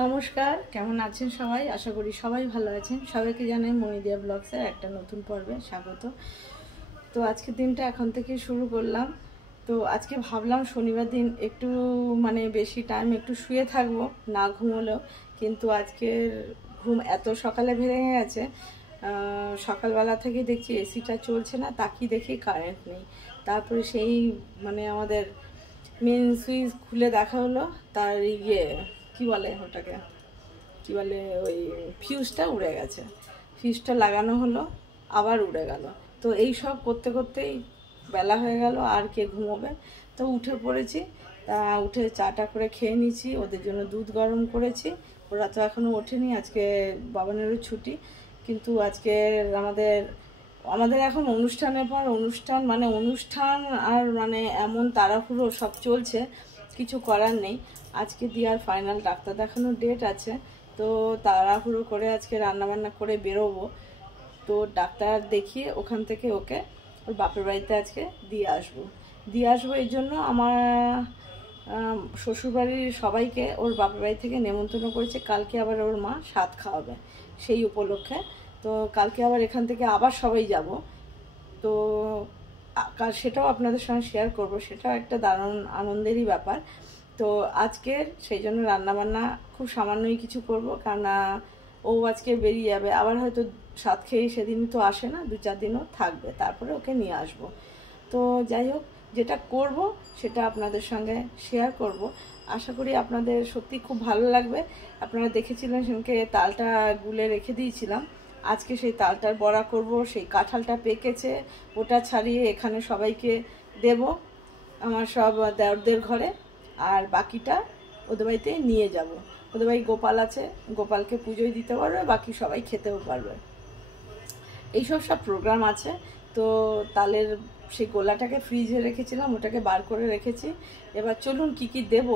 নমস্কার, কেমন আছেন সবাই? আশা করি সবাই ভালো আছেন। সবাইকে জানাই মনিদিয়া ব্লগসের একটা নতুন পর্বে স্বাগত। তো আজকের দিনটা এখন থেকে শুরু করলাম। তো আজকে ভাবলাম শনিবার দিন একটু বেশি টাইম একটু শুয়ে থাকবো, না ঘুমোলেও। কিন্তু আজকের ঘুম এত সকালে ভেঙে গেছে, সকালবেলা থেকে দেখছি এসিটা চলছে না, তাকিয়ে দেখি কারেন্ট নেই। তারপরে সেই আমাদের মেন সুইচ খুলে দেখা হলো, তার কি বলে ওটাকে, কি বলে, ওই ফিউজটা উড়ে গেছে। ফিউজটা লাগানো হলো, আবার উড়ে গেল। তো এই সব করতে করতেই বেলা হয়ে গেল, আর কে ঘুমোবে। তো উঠে পড়েছি, তা উঠে চাটা করে খেয়ে নিয়েছি, ওদের জন্য দুধ গরম করেছি। ওরা তো এখনও ওঠেনি, আজকে বাবানেরও ছুটি। কিন্তু আজকে আমাদের আমাদের এখন অনুষ্ঠানের পর অনুষ্ঠান, অনুষ্ঠান আর এমন তাড়াহুড়ো সব চলছে, কিছু করার নেই। আজকে দিয়ার ফাইনাল ডাক্তার দেখানোর ডেট আছে, তো তাড়াহুড়ো করে আজকে রান্নাবান্না করে বেরোবো। তো ডাক্তার দেখিয়ে ওখান থেকে ওকে ওর বাপের বাড়িতে আজকে দিয়ে আসবো। এই জন্য আমার শ্বশুরবাড়ির সবাইকে ওর বাপের বাড়ি থেকে নেমন্তন্ন করেছে। কালকে আবার ওর মা সাধ খাওয়াবে সেই উপলক্ষে। তো কালকে আবার এখান থেকে আবার সবাই যাব। তো সেটাও আপনাদের সঙ্গে শেয়ার করব, সেটাও একটা দারুণ আনন্দেরই ব্যাপার। তো আজকের সেই জন্য রান্নাবান্না খুব সামান্যই কিছু করব, কারণ ও আজকে বেরিয়ে যাবে, আবার হয়তো সাত খেয়েই সেদিনই তো আসে না, 2-4 দিনও থাকবে, তারপরে ওকে নিয়ে আসব। তো যাই হোক, যেটা করব সেটা আপনাদের সঙ্গে শেয়ার করব। আশা করি আপনাদের সত্যি খুব ভালো লাগবে। আপনারা দেখেছিলেন সেদিনকে তালটা গুলে রেখে দিয়েছিলাম, আজকে সেই তালটার বড়া করব। সেই কাঁঠালটা পেকেছে, ওটা ছাড়িয়ে এখানে সবাইকে দেব, আমার সব দেওরদের ঘরে, আর বাকিটা ওদের বাড়িতে নিয়ে যাব। ওদের বাড়ি গোপাল আছে, গোপালকে পুজোয় দিতে পারবে, বাকি সবাই খেতেও পারবে। এইসব সব প্রোগ্রাম আছে। তো তালের সেই গোলাটাকে ফ্রিজে রেখেছিলাম, ওটাকে বার করে রেখেছি। এবার চলুন কি কি দেব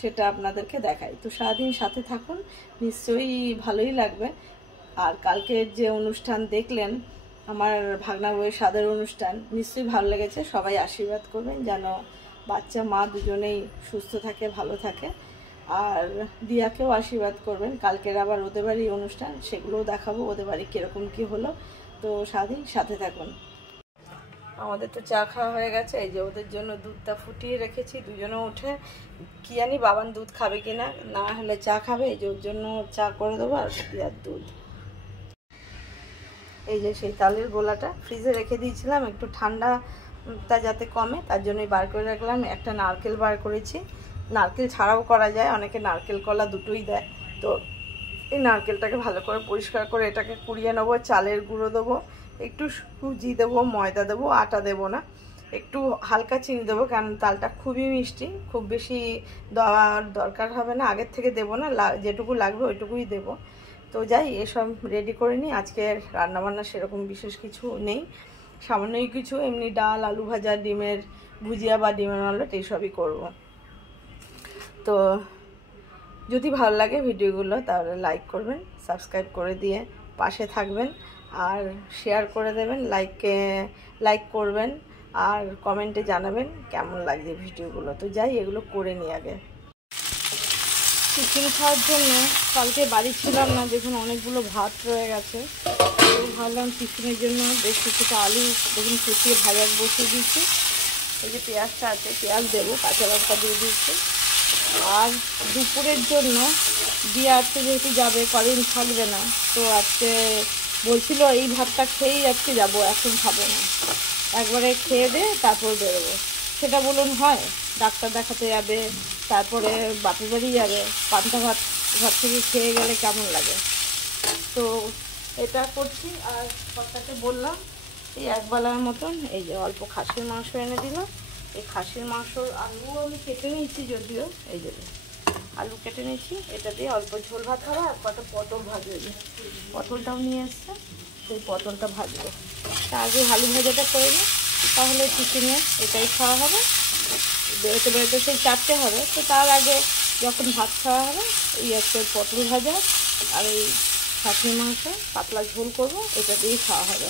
সেটা আপনাদেরকে দেখাই। তো সারাদিন সাথে থাকুন, নিশ্চয়ই ভালোই লাগবে। আর কালকের যে অনুষ্ঠান দেখলেন, আমার ভাগনা বউয়ের সাদের অনুষ্ঠান, নিশ্চয়ই ভালো লেগেছে। সবাই আশীর্বাদ করবেন যেন বাচ্চা মা দুজনেই সুস্থ থাকে, ভালো থাকে। আর দিয়াকেও আশীর্বাদ করবেন। কালকের আবার ওদের বাড়ি অনুষ্ঠান, সেগুলোও দেখাবো ওদের বাড়ি কীরকম কী হলো। তো সারাদিন সাথে থাকুন। আমাদের তো চা খাওয়া হয়ে গেছে। এই যে ওদের জন্য দুধটা ফুটিয়ে রেখেছি, দুজনে উঠে কি জানি বাবান দুধ খাবে কিনা, না হলে চা খাবে। এই যে ওর জন্য চা করে দেবো, আর দিয়ার দুধ। এই যে সেই তালের গোলাটা ফ্রিজে রেখে দিয়েছিলাম, একটু ঠান্ডাটা যাতে কমে তার জন্যই বার করে রাখলাম। একটা নারকেল বার করেছি, নারকেল ছাড়াও করা যায়, অনেকে নারকেল কলা দুটোই দেয়। তো এই নারকেলটাকে ভালো করে পরিষ্কার করে এটাকে কুড়িয়ে নেবো। চালের গুঁড়ো দেবো, একটু সুজি দেবো, ময়দা দেবো, আটা দেবো না, একটু হালকা চিনি দেবো, কারণ তালটা খুবই মিষ্টি, খুব বেশি দেওয়ার দরকার হবে না। আগের থেকে দেবো না, যেটুকু লাগবে ওইটুকুই দেবো। তো যাই, এসব রেডি করে নিই। আজকে রান্নাবান্না সেরকম বিশেষ কিছু নেই, সামান্যই কিছু এমনি ডাল, আলু ভাজা, ডিমের ভুজিয়া বা ডিমের অমলেট এইসবই করবো। তো যদি ভালো লাগে ভিডিওগুলো তাহলে লাইক করবেন, সাবস্ক্রাইব করে দিয়ে পাশে থাকবেন, আর শেয়ার করে দেবেন, লাইক করবেন, আর কমেন্টে জানাবেন কেমন লাগছে ভিডিওগুলো। তো যাই, এগুলো করে নিই আগে। টিফিন খাওয়ার জন্য কালকে বাড়ি ছিলাম না, দেখুন অনেকগুলো ভাত রয়ে গেছে। তো ভাবলাম টিফিনের জন্য বেশ কিছুটা আলু দেখুন কুচিয়ে ভাজা বসিয়ে দিচ্ছি। এই যে পেঁয়াজটা আছে, পেঁয়াজ দেবো, কাঁচা লঙ্কা দিয়ে দিচ্ছি। আর দুপুরের জন্য দিয়ে আজকে যেহেতু যাবে, কদিন থাকবে না, তো আজকে বলছিল এই ভাতটা খেয়েই আজকে যাবো, এখন খাবো না, একবারে খেয়ে দে তারপর বেরোবো। সেটা বলুন হয়? ডাক্তার দেখাতে যাবে, তারপরে বাপের বাড়ি যাবে, পান্তা ভাত ঘর থেকে খেয়ে গেলে কেমন লাগে? তো এটা করছি। আর সবটাকে বললাম এই একবেলার মতন এই যে অল্প খাসির মাংস এনে দিলাম। এই খাসির মাংসর আলু আমি কেটে নিয়েছি, যদিও এই যে আলু কেটে নিয়েছি, এটা দিয়ে অল্প ঝোল ভাত হবে। আর কত পটল ভাজবে, পটলটাও নিয়ে এসছে, সেই পটলটা ভাজবো। তা আগে আলু ভাজাটা করে নিই, তাহলে টিফিনে এটাই খাওয়া হবে। বেরোতে বেরোতে সেই 4টে হবে, তো তার আগে যখন ভাত খাওয়া হবে এই একটা পটল ভাজা আর এই খাসির মাংস পাতলা ঝোল করব, এটা দিয়েই খাওয়া হবে।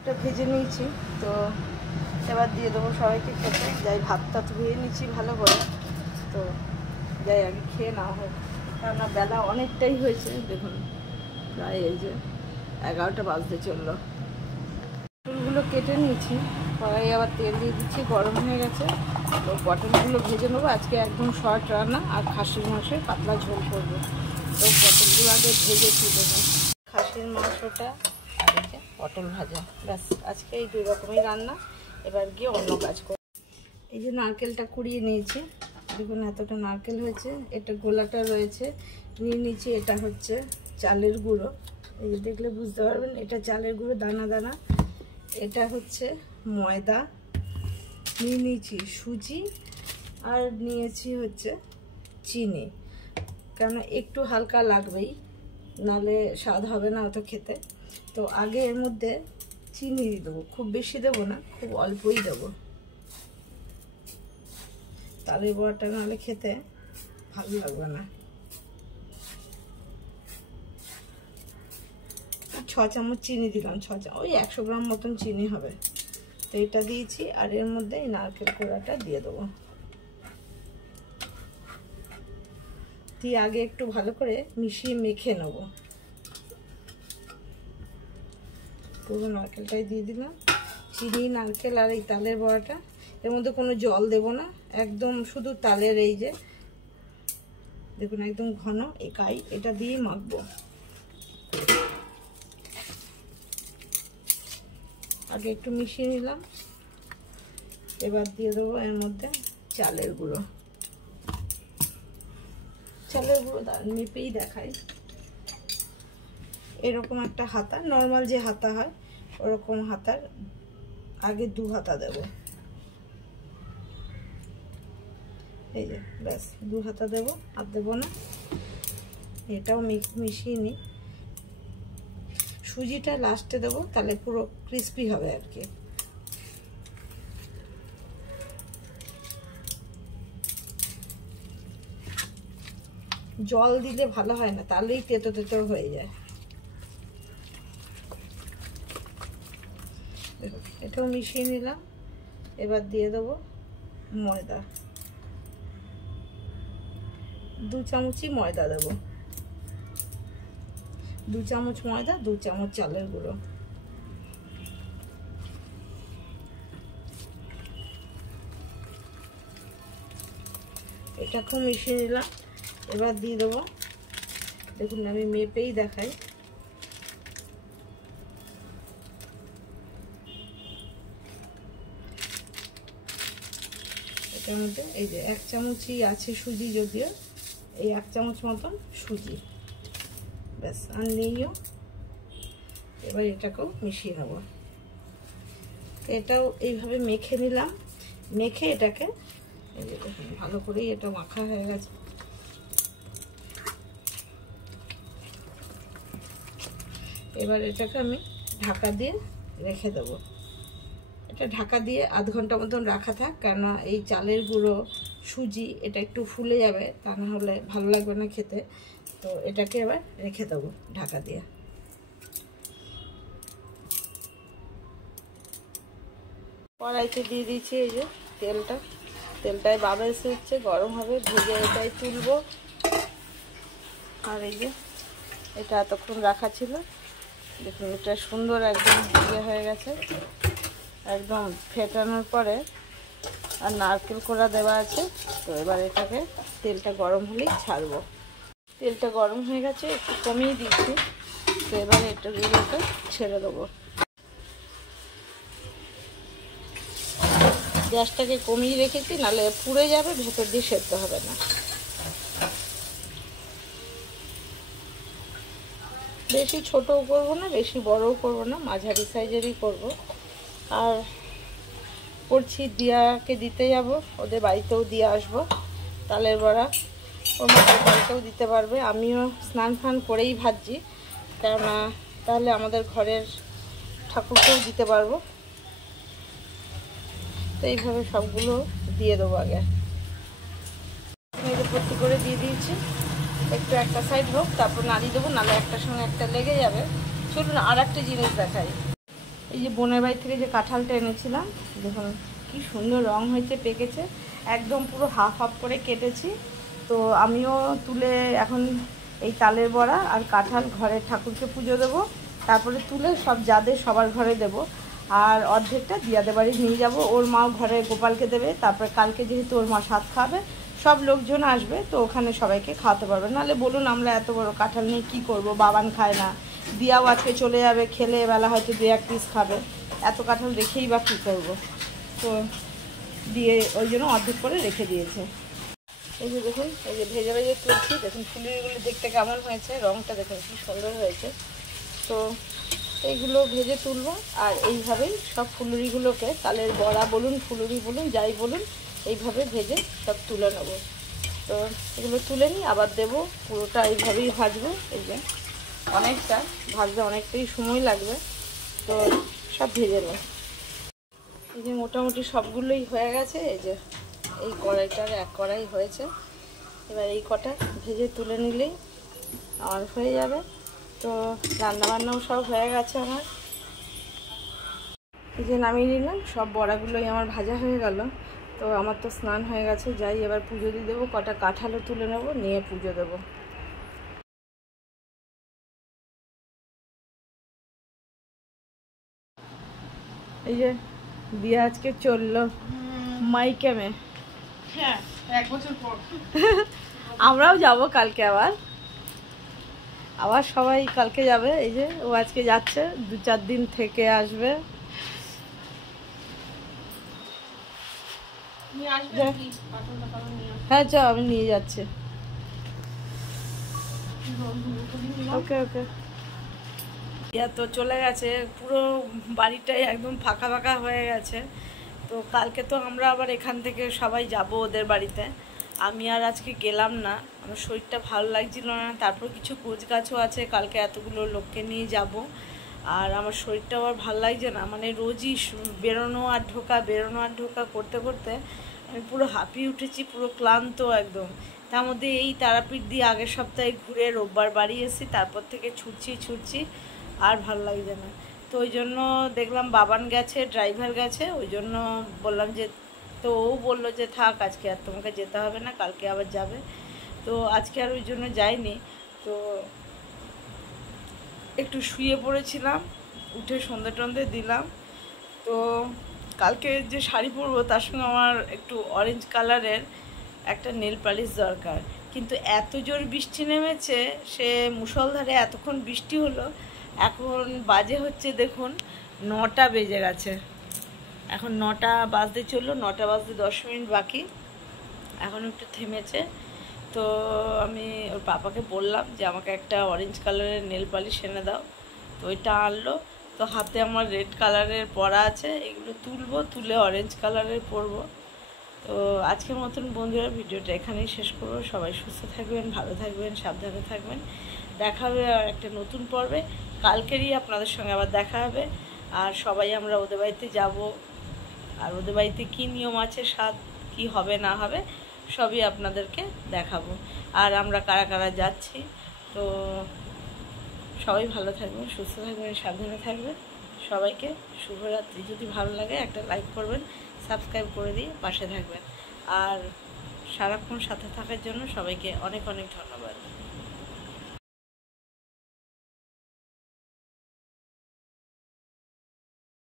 এটা ভেজে নিয়েছি, তো এবার দিয়ে দেবো সবাইকে খেতে। যাই, ভাতটা ধুয়ে নিচ্ছি ভালো করে। তো যাই আগে খেয়ে নেওয়া হোক, কেননা বেলা অনেকটাই হয়েছে। দেখুন প্রায় এই যে 11টা বাজতে চললো। পটলগুলো কেটে নিয়েছি, কড়াই আবার তেল দিয়ে দিচ্ছি, গরম হয়ে গেছে। তো পটলগুলো ভেজে নেবো, আজকে একদম শর্ট রান্না, আর খাসির মাংসের পাতলা ঝোল করবো। তো পটলগুলো আগে ভেজে তুলে দেবো। খাসির মাংসটা আর এই যে পটল ভাজা, ব্যাস আজকে এই 2 রকমই রান্না। এবার গিয়ে অন্য কাজ করব। এই যে নারকেলটা কুড়িয়ে নিয়েছি, দেখুন এতটা নারকেল হয়েছে। এটা গোলাটা রয়েছে নিয়ে নিয়েছি, এটা হচ্ছে চালের গুঁড়ো। এই যে দেখলে বুঝতে পারবেন এটা চালের গুঁড়ো, দানা দানা। এটা হচ্ছে ময়দা, নিয়ে নিয়েছি সুজি, আর নিয়েছি হচ্ছে চিনি, কেন একটু হালকা লাগবেই, নালে স্বাদ হবে না অত খেতে। তো আগে এর মধ্যে চিনি দিয়ে দেবো, খুব বেশি দেবো না, খুব অল্পই দেবো, তালের বড়াটা নাহলে খেতে ভালো লাগবে না। 6 চামচ চিনি দিলাম, 6 চামচ, ওই 100 গ্রাম মতন চিনি হবে। তো এটা দিয়েছি, আর এর মধ্যে এই নারকেল কোড়াটা দিয়ে দেবো। দিয়ে আগে একটু ভালো করে মিশিয়ে মেখে নেবো। পুরো নারকেলটাই দিয়ে দিলাম, চিনি, নারকেল আর এই তালের বড়াটা। এর মধ্যে কোনো জল দেব না, একদম শুধু তালের এই যে দেখুন একদম ঘন একাই, এটা দিয়েই মাখবো। আগে একটু মিশিয়ে নিলাম, এবার দিয়ে দেবো এর মধ্যে চালের গুঁড়ো। চালের গুঁড়ো মেপেই দেখাই, এরকম একটা হাতা, নর্মাল যে হাতা হয় ওরকম হাতার আগে 2 হাতা দেব। এই যে ব্যাস 2 হাতা দেবো, আর দেবো না। এটাও মিশিয়ে নিই, সুজিটা লাস্টে দেবো, তাহলে পুরো ক্রিস্পি হবে আর কি। জল দিলে ভালো হয় না, তাহলেই তেতো তেতো হয়ে যায়। দেখুন এটাও মিশিয়ে নিলাম, এবার দিয়ে দেবো ময়দা, 2 চামচই ময়দা দেবো, 2 চামচ ময়দা, 2 চামচ চালের গুঁড়ো। এটাকেও মিশিয়ে নিলাম, এবার দিয়ে দেবো, দেখুন আমি মেপেই দেখাই, এটার মধ্যে এই যে 1 চামচই আছে সুজি, যদিও এই 1 চামচ মতন সুজি, ব্যাস আর নেইও। এবার এটাকেও মিশিয়ে নেব। এটাও এইভাবে মেখে নিলাম, মেখে এটাকে এই যে দেখুন ভালো করেই এটা মাখা হয়ে গেছে। এবার এটাকে আমি ঢাকা দিয়ে রেখে দেবো। এটা ঢাকা দিয়ে আধ ঘন্টা মতন রাখা থাক, কেননা এই চালের গুঁড়ো সুজি এটা একটু ফুলে যাবে, তা না হলে ভালো লাগবে না খেতে। তো এটাকে এবার রেখে দেবো ঢাকা দিয়ে। কড়াইতে দিয়ে দিয়েছি এই যে তেলটায় বাবেলস হচ্ছে, গরম হবে, ভেজে এটাই তুলবো। আর এই যে এটা এতক্ষণ রাখা ছিল, দেখুন এটা সুন্দর একদম ইয়ে হয়ে গেছে, একদম ফেটানোর পরে, আর নারকেল কোড়া দেওয়া আছে। তো এবার এটাকে তেলটা গরম হলেই ছাড়বো। তেলটা গরম হয়ে গেছে, একটু কমিয়ে দিচ্ছি। তো এবার এটাগুলোকে ছেড়ে দেবো। গ্যাসটাকে কমিয়ে রেখেছি, নাহলে পুড়ে যাবে, ভেতর দিয়ে সেদ্ধ হবে না। বেশি ছোটও করব না, বেশি বড়ও করব না, মাঝারি সাইজেরই করব। আর করছি দিয়াকে দিতে যাব, ওদের বাড়িতেও দিয়ে আসবো তালের বড়া, ওর মায়ের বাড়িতেও দিতে পারবে। আমিও স্নান ফান করেই ভাজছি, কেননা তাহলে আমাদের ঘরের ঠাকুরকেও দিতে পারবো। তো এইভাবে সবগুলো দিয়ে দেবো। আগে ভর্তি করে দিয়ে দিয়েছি, একটু একটা সাইড হোক, তারপর নাড়িয়ে দেবো, নাহলে একটার সঙ্গে একটা লেগে যাবে। চলুন আর একটা জিনিস দেখাই। এই যে বোনের বাড়ি থেকে যে কাঁঠালটা এনেছিলাম, দেখুন কি সুন্দর রং হয়েছে, পেকেছে, একদম পুরো হাফ হাফ করে কেটেছি। তো আমিও তুলে এখন এই তালের বড়া আর কাঁঠাল ঘরের ঠাকুরকে পুজো দেবো, তারপরে তুলে সব যাদের সবার ঘরে দেব, আর অর্ধেকটা দিয়াদের বাড়ি নিয়ে যাব। ওর মাও ঘরে গোপালকে দেবে, তারপরে কালকে যেহেতু ওর মা সাত খাবে, সব লোকজন আসবে, তো ওখানে সবাইকে খাওয়াতে পারবে। নাহলে বলুন আমরা এত বড় কাঁঠাল নিয়ে কী করব, বাবান খায় না, দিয়াও আজকে চলে যাবে, খেলে এবেলা হয়তো 2-1 পিস খাবে, এত কাঁঠাল রেখেই বা কী করব। তো দিয়ে ওই জন্য অর্ধেক করে রেখে দিয়েছে। এই যে দেখুন, এই যে ভেজে ভেজে তুলছি, দেখুন ফুলুরিগুলো দেখতে কেমন হয়েছে, রঙটা দেখুন কি সুন্দর হয়েছে। তো এইগুলো ভেজে তুলবো, আর এইভাবেই সব ফুলুরিগুলোকে, তালের বড়া বলুন ফুলুরি বলুন যাই বলুন, এইভাবে ভেজে সব তুলে নেব। তো এগুলো তুলে নিই, আবার দেবো, পুরোটা এইভাবেই ভাজবো। এই যে অনেকটা ভাজতে অনেকটাই সময় লাগবে, তো সব ভেজে নেব। এই যে মোটামুটি সবগুলোই হয়ে গেছে, এই যে এই কড়াইটার 1 কড়াই হয়েছে। এবার এই কটা ভেজে তুলে নিলেই আমার হয়ে যাবে। তো রান্নাবান্নাও সব হয়ে গেছে আমার। এই যে নামিয়ে নিলাম, সব বড়াগুলোই আমার ভাজা হয়ে গেল। তো আমার তো স্নান হয়ে গেছে, যাই এবার পুজো দিয়ে দেবো, কটা কাঁঠালও তুলে নেবো, নিয়ে পুজো দেবো। এই যে বিয়ে আজকে চললো মাইকেমে। হ্যাঁ, 1 বছর পর। আমরাও যাব কালকে, আবার সবাই কালকে যাবে। এই যে ও আজকে যাচ্ছে, 2-4 দিন থেকে আসবে। হ্যাঁ চ, আমি নিয়ে যাচ্ছি। ওকে ওকে। তো চলে গেছে, পুরো বাড়িটাই একদম ফাঁকা ফাঁকা হয়ে গেছে। তো কালকে তো আমরা আবার এখান থেকে সবাই যাব ওদের বাড়িতে। আমি আর আজকে গেলাম না, আমার শরীরটা ভালো লাগছিল না, তারপর কিছু কোচগাছও আছে, কালকে এতগুলো লোককে নিয়ে যাব, আর আমার শরীরটাও আর ভালো লাগছে না। মানে রোজই বেরোনো আর ঢোকা করতে করতে আমি পুরো হাঁপিয়ে উঠেছি, পুরো ক্লান্ত একদম। তার মধ্যে এই তারাপীঠ দিয়ে আগের সপ্তাহে ঘুরে রোববার বাড়ি এসেছি, তারপর থেকে ছুটছি আর ভালো লাগছে না। তো ওই জন্য দেখলাম বাবান গেছে, ড্রাইভার গেছে, ওই জন্য বললাম যে, তো ও বললো যে থাক আজকে আর তোমাকে যেতে হবে না, কালকে আবার যাবে। তো আজকে আর ওই জন্য যাইনি। তো একটু শুয়ে পড়েছিলাম, উঠে সন্ধে টন্ধে দিলাম। তো কালকে যে শাড়ি পরবো তার সঙ্গে আমার একটু অরেঞ্জ কালারের একটা নেল পালিশ দরকার, কিন্তু এত জোর বৃষ্টি নেমেছে, সে মুষলধারে এতক্ষণ বৃষ্টি হলো। এখন বাজে হচ্ছে দেখুন 9টা বেজে গেছে, এখন 9টা বাজতে চললো, 9টা বাজতে 10 মিনিট বাকি, এখন একটু থেমেছে। তো আমি ওর পাপাকে বললাম যে আমাকে একটা অরেঞ্জ কালারের নেল পালিশ এনে দাও, তো ওইটা আনলো। তো হাতে আমার রেড কালারের পরা আছে, এগুলো তুলবো, তুলে অরেঞ্জ কালারের পরবো। তো আজকের মতন বন্ধুরা ভিডিওটা এখানেই শেষ করবো। সবাই সুস্থ থাকবেন, ভালো থাকবেন, সাবধানে থাকবেন। দেখা হবে আর একটা নতুন পর্বে, কালকেরই আপনাদের সঙ্গে আবার দেখা হবে। আর সবাই আমরা ওদের বাড়িতে যাব, আর ওদের বাড়িতে কী নিয়ম আছে, স্বাদ কী হবে না হবে সবই আপনাদেরকে দেখাবো, আর আমরা কারা কারা যাচ্ছি। তো সবাই ভালো থাকবেন, সুস্থ থাকবেন, সাবধানে থাকবেন। সবাইকে শুভরাত্রি। যদি ভালো লাগে একটা লাইক করবেন, সাবস্ক্রাইব করে দিয়ে পাশে থাকবেন, আর সারাক্ষণ সাথে থাকার জন্য সবাইকে অনেক অনেক ধন্যবাদ।